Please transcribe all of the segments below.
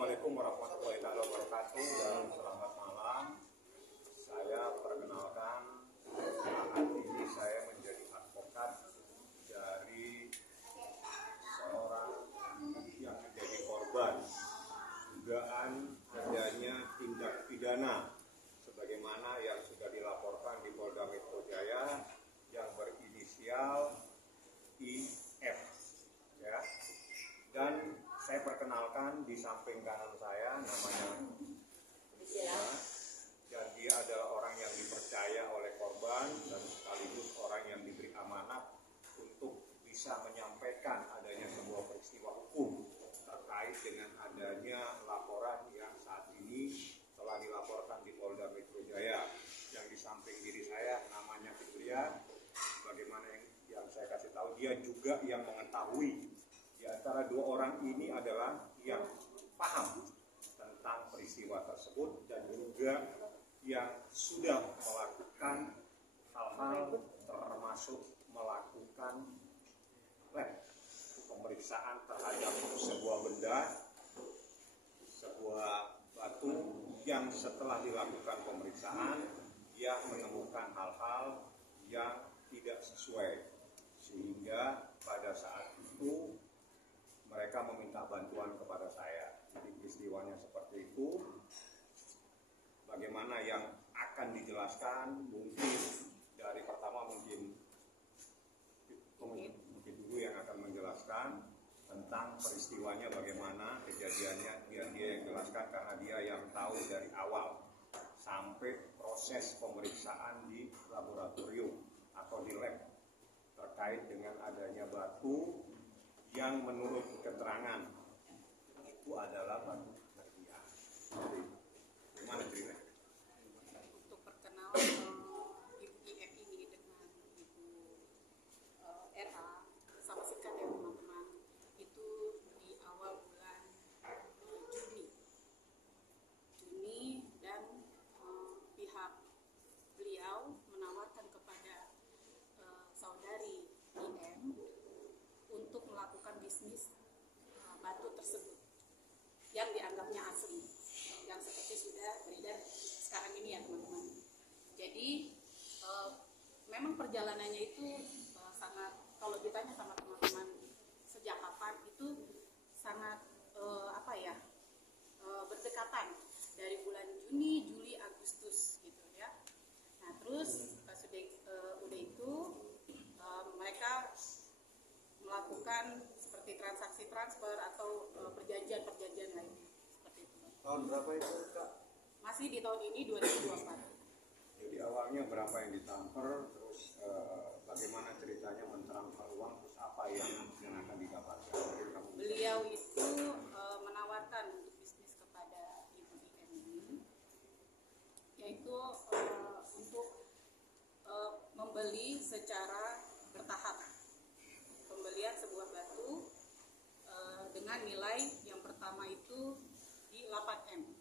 Assalamualaikum warahmatullahi wabarakatuh dan selamat malam. Saya perkenalkan, saat ini saya menjadi advokat dari seorang yang menjadi korban dugaan adanya tindak pidana sebagaimana yang sudah dilaporkan di Polda Metro Jaya yang berinisial IF, ya. Dan saya perkenalkan, di samping kanan saya namanya ya, dan dia adalah orang yang dipercaya oleh korban dan sekaligus orang yang diberi amanat untuk bisa menyampaikan adanya sebuah peristiwa hukum terkait dengan adanya laporan yang saat ini telah dilaporkan di Polda Metro Jaya. Yang di samping diri saya namanya Fitria, bagaimana yang saya kasih tahu, dia juga yang mengetahui. Di antara dua orang ini adalah yang paham tentang peristiwa tersebut dan juga yang sudah melakukan hal-hal termasuk melakukan lab pemeriksaan terhadap sebuah benda, sebuah batu yang setelah dilakukan pemeriksaan dia menemukan hal-hal yang tidak sesuai, sehingga pada saat itu mereka meminta bantuan kepada saya. Jadi peristiwanya seperti itu. Bagaimana yang akan dijelaskan, mungkin dari pertama mungkin dulu yang akan menjelaskan tentang peristiwanya, bagaimana kejadiannya, dia yang jelaskan karena dia yang tahu dari awal sampai proses pemeriksaan di laboratorium atau di lab terkait dengan adanya batu yang menurut keterangan itu adalah batu berlian. Gimana ceritanya? Untuk perkenalan Ibu IF ini dengan Ibu RA, sama singkat ya teman-teman, itu di awal bulan Juni dan pihak beliau menawarkan kepada saudari IM untuk melakukan bisnis batu tersebut yang dianggapnya asli, yang seperti sudah beredar sekarang ini ya teman-teman. Jadi memang perjalanannya itu sangat, kalau ditanya sama teman-teman sejak kapan, itu sangat berdekatan dari bulan Juni, Juli, Agustus gitu ya. Nah terus udah itu mereka melakukan seperti transaksi transfer atau perjanjian-perjanjian lainnya seperti itu. Tahun berapa itu, Kak? Masih di tahun ini 2024. Jadi awalnya berapa yang ditransfer, terus bagaimana ceritanya mentransfer uang, terus apa yang akan didapatkan? Beliau itu menawarkan untuk bisnis kepada Ibu IM ini, yaitu untuk membeli secara bertahap. Pembelian sebuah batu dengan nilai yang pertama itu di 8M.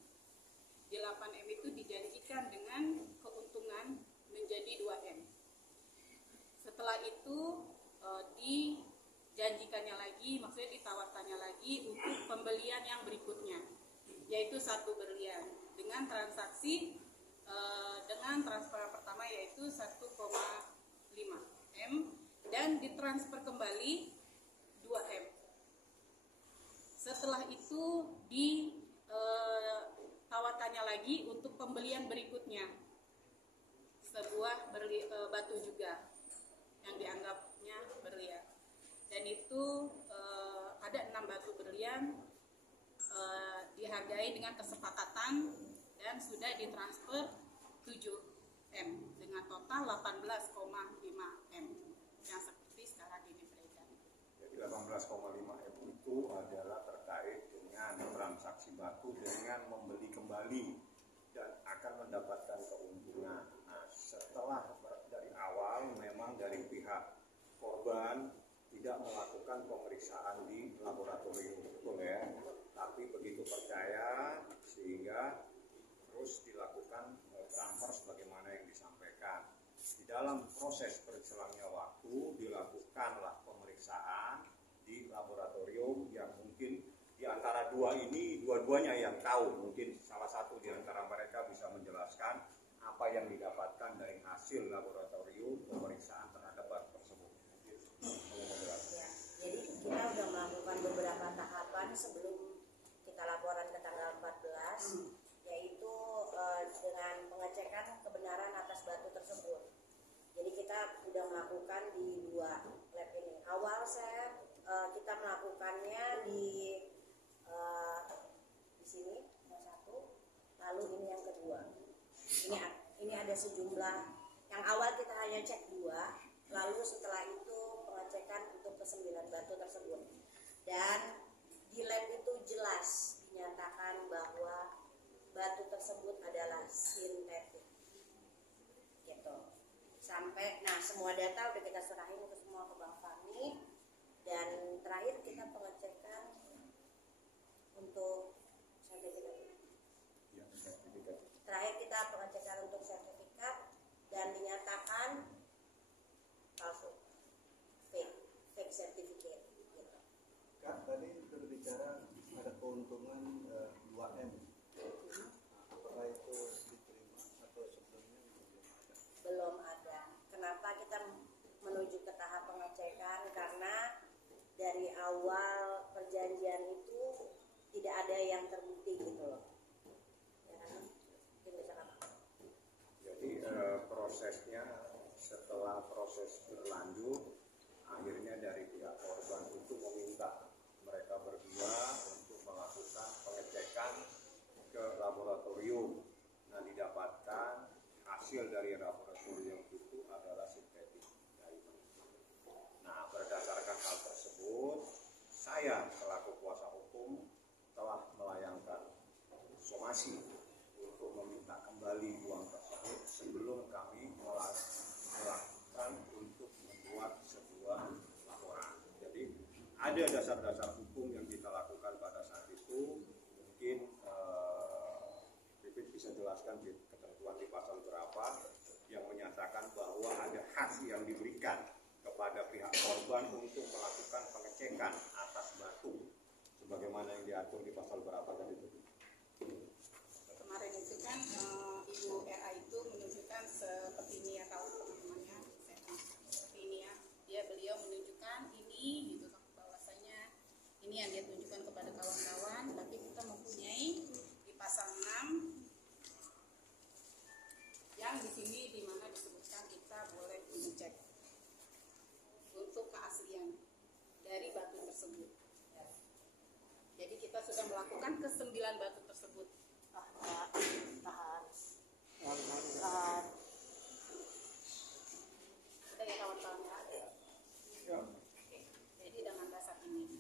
Di 8M itu dijanjikan dengan keuntungan menjadi 2M. Setelah itu dijanjikannya lagi, maksudnya ditawarkannya lagi untuk pembelian yang berikutnya, yaitu 1 berlian dengan transaksi dengan transfer pertama yaitu 1,5M dan ditransfer kembali 2M. Setelah itu ditawarkannya lagi untuk pembelian berikutnya, sebuah batu juga yang dianggapnya berlian, dan itu ada 6 batu berlian dihargai dengan kesepakatan dan sudah ditransfer 7M dengan total 18,5M yang seperti sekarang ini beredar. Jadi 18,5M itu adalah terkait dengan transaksi batu dengan membeli kembali dan akan mendapatkan keuntungan. Nah, setelah dari awal memang dari pihak korban tidak melakukan pemeriksaan di laboratorium, betul ya, tapi begitu percaya sehingga terus dilakukan transfer sebagaimana yang disampaikan. Di dalam proses berselangnya waktu dilakukanlah pemeriksaan di laboratorium yang mungkin di antara dua ini dua-duanya yang tahu. Mungkin salah satu di antara mereka bisa menjelaskan apa yang didapatkan dari hasil laboratorium pemeriksaan terhadap batu tersebut. Ya, jadi kita sudah melakukan beberapa tahapan sebelum kita laporan ke tanggal 14, yaitu dengan pengecekan kebenaran atas batu tersebut. Jadi kita sudah melakukan di 2 lab ini. Awal kita melakukannya di sini yang satu, lalu ini yang kedua. Ini ada sejumlah. Yang awal kita hanya cek 2, lalu setelah itu pengecekan untuk ke-9 batu tersebut. Dan di lab itu jelas dinyatakan bahwa batu tersebut adalah sintetik. Gitu. Sampai, nah semua data udah kita serahin ke semua ke Bang Fahmi, dan terakhir kita pengecekan untuk sertifikat. Ya, sertifikat. Terakhir kita pengecekan untuk sertifikat dan dinyatakan palsu, fake certificate. Gitu. Kak, tadi berbicara ada keuntungan 2M. Apakah itu diterima atau sebelumnya belum ada? Belum ada. Kenapa kita menuju ke tahap pengecekan? Karena dari awal perjanjian itu tidak ada yang terbukti gitu loh. Ya kan? Mungkin bisa apa? Jadi prosesnya setelah proses berlanjut, akhirnya dari pihak korban itu meminta mereka berdua untuk melakukan pengecekan ke laboratorium. Nah, didapatkan hasil dari laboratorium itu adalah sintetik diamond. Nah, berdasarkan hal tersebut, saya selaku kuasa hukum telah melayangkan somasi untuk meminta kembali uang tersebut sebelum kami melakukan untuk membuat sebuah laporan. Jadi ada dasar-dasar hukum yang kita lakukan pada saat itu. Mungkin Pipit bisa jelaskan di ketentuan di pasal berapa yang menyatakan bahwa ada hak yang diberikan kepada pihak korban untuk melakukan pengecekan atas batu sebagaimana yang diatur di pasal berapa tadi itu. Kemarin itu kan Ibu RA itu menunjukkan seperti ini ya kawan-kawannya, seperti ini ya. Beliau menunjukkan ini gitu bahwasanya ini yang dia tunjukkan kepada kawan-kawan, tapi kita mempunyai di pasal 6 yang di sini di mana disebutkan kita boleh mengecek untuk keaslian dari batu tersebut. Jadi kita sudah melakukan ke-9 batu tersebut. Tahan. Udah ya kawan-kawan ya. Ya. Jadi dengan dasar ini.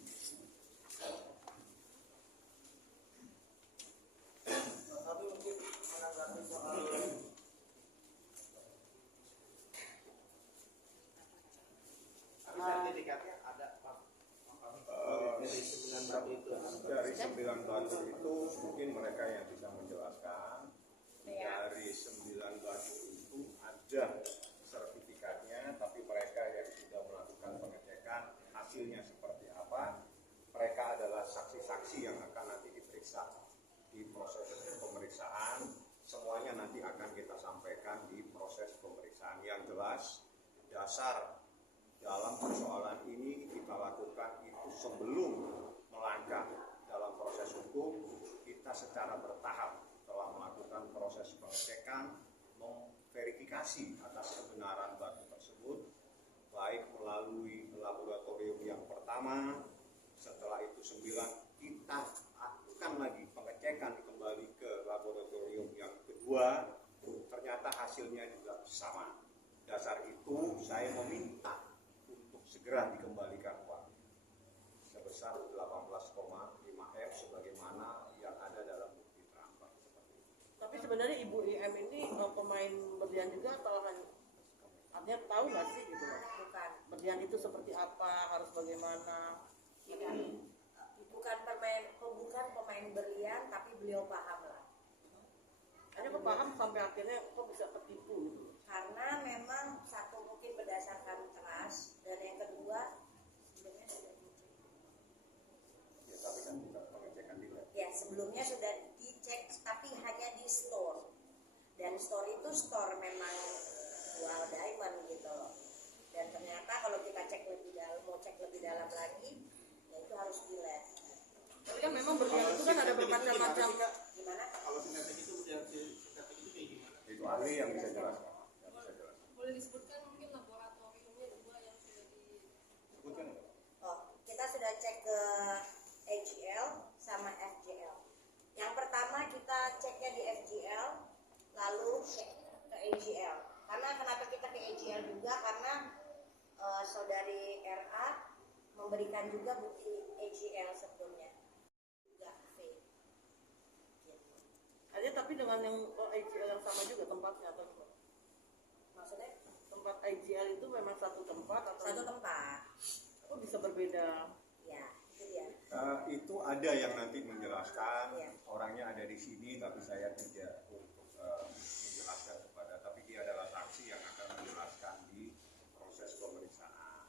Tapi mungkin menanggapi soal sertifikatnya ada Pak. Dari 9 batu itu. Dari 9 batu itu mungkin mereka yang bisa menjelaskan. Dari 9 batu itu ada sertifikatnya, tapi mereka yang sudah melakukan pengecekan hasilnya seperti apa, mereka adalah saksi-saksi yang akan nanti diperiksa di proses pemeriksaan. Semuanya nanti akan kita sampaikan di proses pemeriksaan. Yang jelas dasar dalam persoalan ini kita lakukan itu sebelum melangkah dalam proses hukum, kita secara bertahap telah melakukan proses pengecekan, memverifikasi atas kebenaran batu tersebut, baik melalui laboratorium yang pertama, setelah itu 9 kita lakukan lagi pengecekan kembali ke laboratorium yang kedua, ternyata hasilnya juga sama. Dasar itu saya meminta untuk segera dikembalikan uang sebesar 18,5 M sebagaimana yang ada dalam bukti transfer seperti itu. Tapi sebenarnya Ibu IM ini pemain berlian juga atau artinya tahu nggak sih gitu? Bukan. Berlian itu seperti apa, harus bagaimana? Bukan pemain berlian, tapi beliau paham lah. Hanya kok paham sampai akhirnya kok bisa ketipu gitu? Karena memang satu mungkin berdasarkan trust, dan yang kedua sebenarnya sudah Ya, tapi kan kita pengecekan di itu store memang jual diamond gitu loh. Dan ternyata kalau kita cek lebih dalam, mau cek lebih dalam lagi, ya itu harus di lab. Tapi kan memang berlian itu kan ada bermacam-macam. Gimana? Kalau sintetik itu sintetik itu kayak gimana? Itu ahli yang bisa jelaskan. Boleh disebutkan mungkin laboratoriumnya juga yang sudah Sebutkan ya. Oh, kita sudah cek ke AGL sama FGL. Yang pertama kita ceknya di FGL, lalu cek ke AGL. Karena kenapa kita ke AGL juga? Karena saudari RA memberikan juga bukti AGL sebelumnya. Juga fake. Gitu. Aja tapi dengan yang IGL yang sama juga tempatnya atau apa? Maksudnya Tempat IGL itu memang satu tempat atau satu tempat. kok bisa berbeda? Ya, itu dia. Itu ada yang nanti menjelaskan, Iya. orangnya ada di sini tapi saya tidak untuk menjelaskan kepada, tapi dia adalah saksi yang akan menjelaskan di proses pemeriksaan.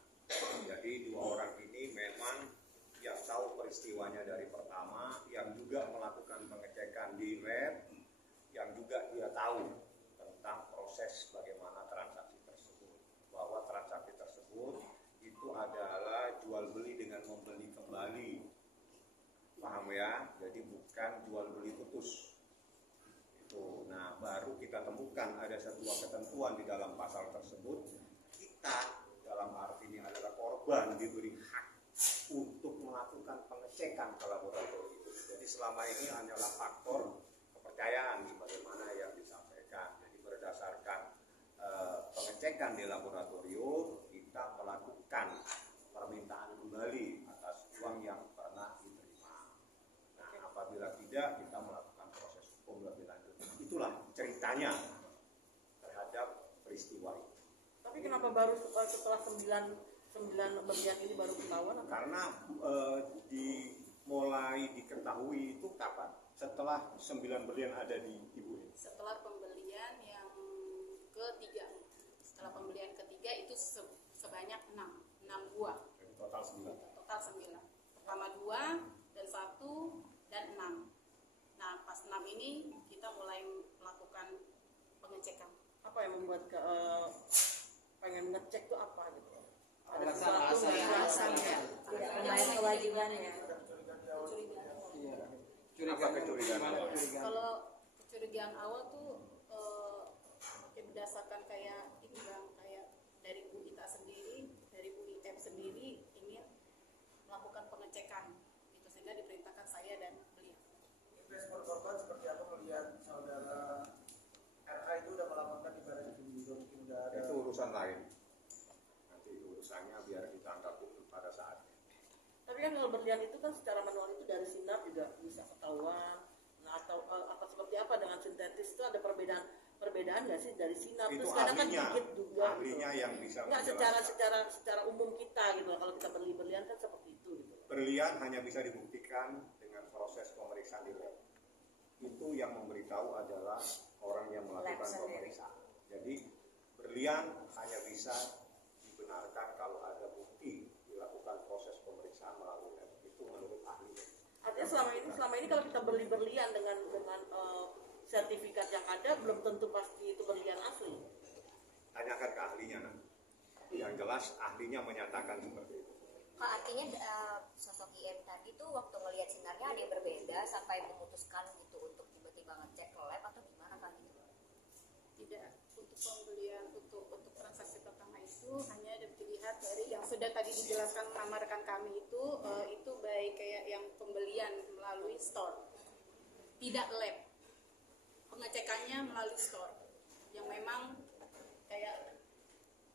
Jadi dua orang ini memang yang tahu peristiwanya dari pertama, yang juga melakukan pengecekan di lab, yang juga dia tahu tentang proses bagaimana transaksi tersebut, bahwa transaksi tersebut itu adalah jual beli dengan membeli kembali, paham ya? Jadi bukan jual beli putus. Itu. Nah, baru kita temukan ada sebuah ketentuan di dalam pasal tersebut. Kita dalam arti ini adalah korban diberi hak untuk melakukan pengecekan ke laboratorium. Jadi selama ini hanyalah faktor kepercayaan sebagaimana yang disampaikan. Jadi berdasarkan pengecekan di laboratorium, kita melakukan permintaan kembali atas uang yang pernah diterima. Nah, apabila tidak, kita melakukan proses hukum lebih lanjut. Itulah ceritanya terhadap peristiwa itu. Tapi kenapa baru setelah 9 berlian ini baru ketahuan? Karena dimulai diketahui itu kapan? Setelah 9 berlian ada di Ibu ini. Setelah pembelian yang ketiga. Setelah pembelian ketiga itu sebanyak 6 buah. Jadi total 9. Total 9. Pertama 2 dan 1 dan 6. Nah, pas 6 ini kita mulai melakukan pengecekan. Apa yang membuat pengen ngecek itu apa gitu? Ada Alasan- sesuatu nggak? alasannya. Tidak memenuhi kewajibannya. Apa kecurigaan awal? Kalau kecurigaan awal tuh berdasarkan kayak ini bang, kayak dari Bu Ita sendiri, dari Bu IM sendiri ingin melakukan pengecekan, gitu sehingga diperintahkan saya dan beliau. Respon korban seperti apa melihat saudara RA itu udah melaporkan ibaratnya juga mungkin udah ada. Itu urusan lain. Nanti urusannya biar kita anggap itu pada saatnya. Tapi kan kalau berlian itu kan secara manual itu dari sinar juga bisa ketahuan. Nah, atau apa seperti apa dengan sintetis itu ada perbedaan nggak sih dari sinar? Itu Terus kadang kan ahlinya, dikit juga. ahlinya yang bisa Nggak menjelaskan. secara umum kita gitu. Kalau kita beli berlian kan seperti itu gitu. Berlian hanya bisa dibuktikan dengan proses pemeriksaan di lab. Itu yang memberitahu adalah orang yang melakukan Lab sendiri. pemeriksaan. Jadi berlian hanya bisa dibenarkan kalau ada bukti dilakukan proses pemeriksaan melalui lab. Itu menurut ahlinya. Artinya selama ini kalau kita beli berlian dengan sertifikat yang ada belum tentu pasti itu berlian asli. Tanyakan ke ahlinya nanti. Yang jelas ahlinya menyatakan seperti itu. Kak, artinya sosok IM tadi tuh waktu ngelihat sinarnya ada yang berbeda sampai memutuskan gitu untuk tiba-tiba ngecek ke lab atau gimana kan gitu? Tidak, untuk pembelian untuk transaksi pertama itu hanya dilihat dari yang sudah tadi dijelaskan sama rekan kami itu baik kayak yang pembelian melalui store, tidak lab. Pengecekannya melalui store yang memang kayak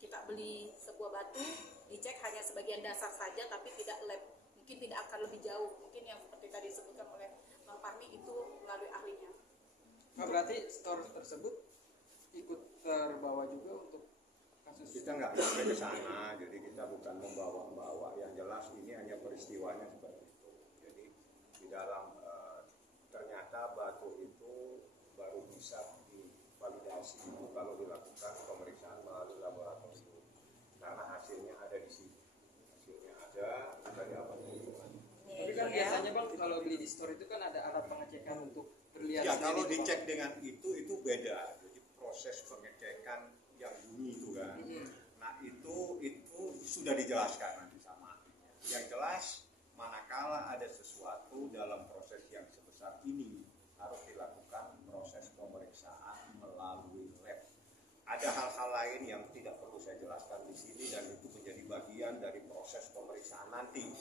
kita beli sebuah batu dicek hanya sebagian dasar saja tapi tidak lab, mungkin tidak akan lebih jauh, mungkin yang seperti tadi disebutkan oleh Bang Fahmi itu melalui ahlinya. Nah, berarti store tersebut ikut terbawa juga untuk kasus. Kita nggak sampai ke sana, jadi kita bukan membawa-bawa. Yang jelas ini hanya peristiwanya seperti itu. Jadi di dalam ternyata batu itu baru bisa divalidasi itu kalau dilakukan pemeriksaan melalui laboratorium. Karena hasilnya ada di sini. Hasilnya ada, kita dapat hubungan. Tapi kan biasanya bang kalau beli di store itu kan ada alat pengecekan untuk berlian. Ya kalau sendiri, Bang. dicek dengan itu beda. Jadi proses pengecekan yang bunyi itu kan. Nah itu sudah dijelaskan nanti sama ahlinya. Yang jelas manakala ada sesuatu dalam proses yang sebesar ini harus dilakukan proses pemeriksaan melalui lab. Ada hal-hal lain yang tidak perlu saya jelaskan di sini dan itu menjadi bagian dari proses pemeriksaan nanti.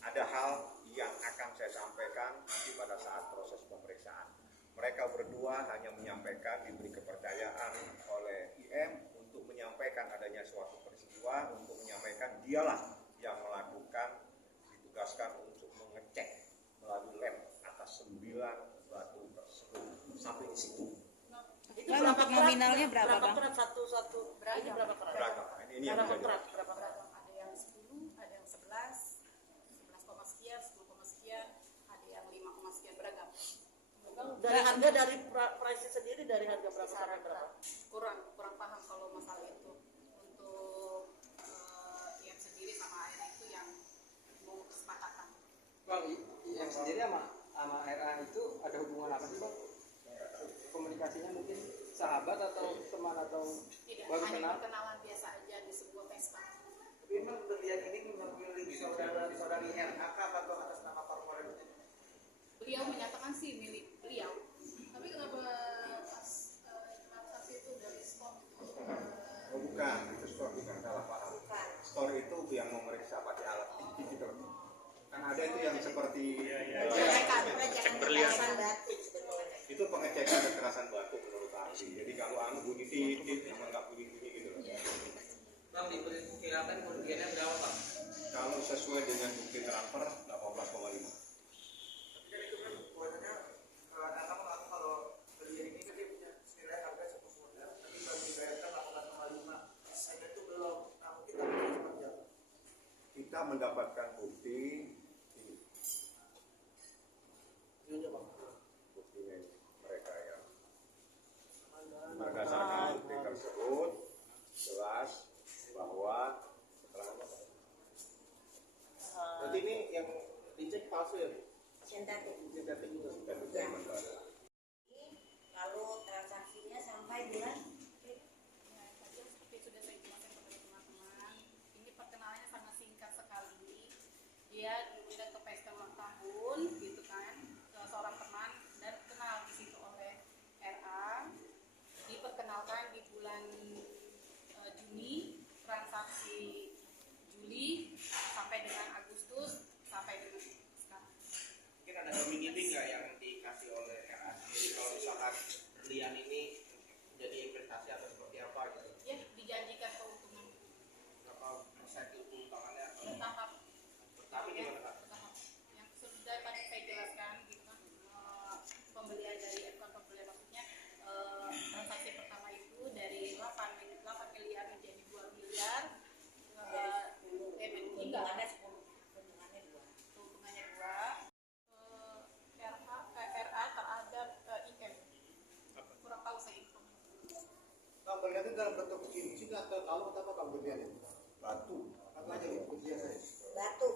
Ada hal yang akan saya sampaikan nanti pada saat proses pemeriksaan. Mereka berdua hanya menyampaikan, diberi kepercayaan oleh IM untuk menyampaikan adanya suatu peristiwa, untuk menyampaikan dialah yang melakukan, ditugaskan untuk mengecek melalui lab atas 9 batu tersebut sampai di situ. Itu Bang, untuk nominalnya berapa, Bang? Kerat satu. Ini berapa kerat? Beragam. Ini yang Berapa saya kerat? jelaskan. Berapa kerat? Ada yang 10, ada yang 11, 11, sekian, 10, sekian, ada yang 5, sekian, beragam. Dari harga dari price sendiri dari harga berapa sampai berapa? Kurang paham kalau masalah itu. Untuk yang sendiri sama air itu yang mau kesepakatan. Bang, yang sendiri sama RA itu ada hubungan apa sih, Bang? Komunikasinya mungkin sahabat atau teman atau Tidak, baru hanya kenal? perkenalan biasa aja di sebuah pesta. Tapi memang berlian ini memilih saudari RAK atau atas nama korporat? Beliau menyatakan sih milik beliau. Tapi kenapa pas transaksi itu dari stok Oh bukan, itu store bukan, salah paham. Store itu yang memeriksa pakai alat tinggi gitu. Kan ada itu yang seperti Pengecekan batu sebetulnya. itu pengecekan kekerasan batu menurut ahli. Jadi kalau anu bunyi titik, emang nggak bunyi-bunyi gitu loh. Bang, diperkirakan kerugiannya berapa, Bang? Kalau sesuai dengan bukti transfer 18,5. Kan itu kan buatannya RAK mengaku kalau berlian ini kan dia punya senilai harga 10 modal, tapi kalau dibayarkan 18,5 saya itu belum. Nah mungkin tapi seperti apa? Kita mendapatkan bukti ini. Buktinya ini, mereka yang berdasarkan bukti tersebut jelas bahwa Berarti ini yang dicek palsu ya? Sintetik. Sintetik juga. dan bukti yang berbeda. Lalu transaksinya sampai bulan Ya, tadi yang seperti sudah saya jelaskan kepada teman-teman, ini perkenalannya sangat singkat sekali. Dia diundang ke pesta ulang tahun, gitu kan, ke seorang teman dan kenal di situ oleh RA. Diperkenalkan di bulan Juni, transaksi Juli sampai dengan Agustus sampai dengan sekarang. Mungkin ada iming-iming nggak yang dikasih oleh RA sendiri kalau misalkan berlian ini jadi investasi atau seperti apa gitu? Ya, dijanjikan keuntungan Berapa persen keuntungannya? bertahap. Tapi gimana Kak? Bertahap. Yang sudah tadi saya jelaskan, gitu kan, pembelian dari pembelian maksudnya transaksi pertama itu dari 8 miliar menjadi 2 miliar. keuntungannya 10, keuntungannya 2. Keuntungannya 2. RA terhadap IM. Kurang tahu saya itu. Kalau berlian itu dalam bentuk cincin atau kalung atau apa kalau berlian itu? Batu. Apa aja gitu berlian? Batu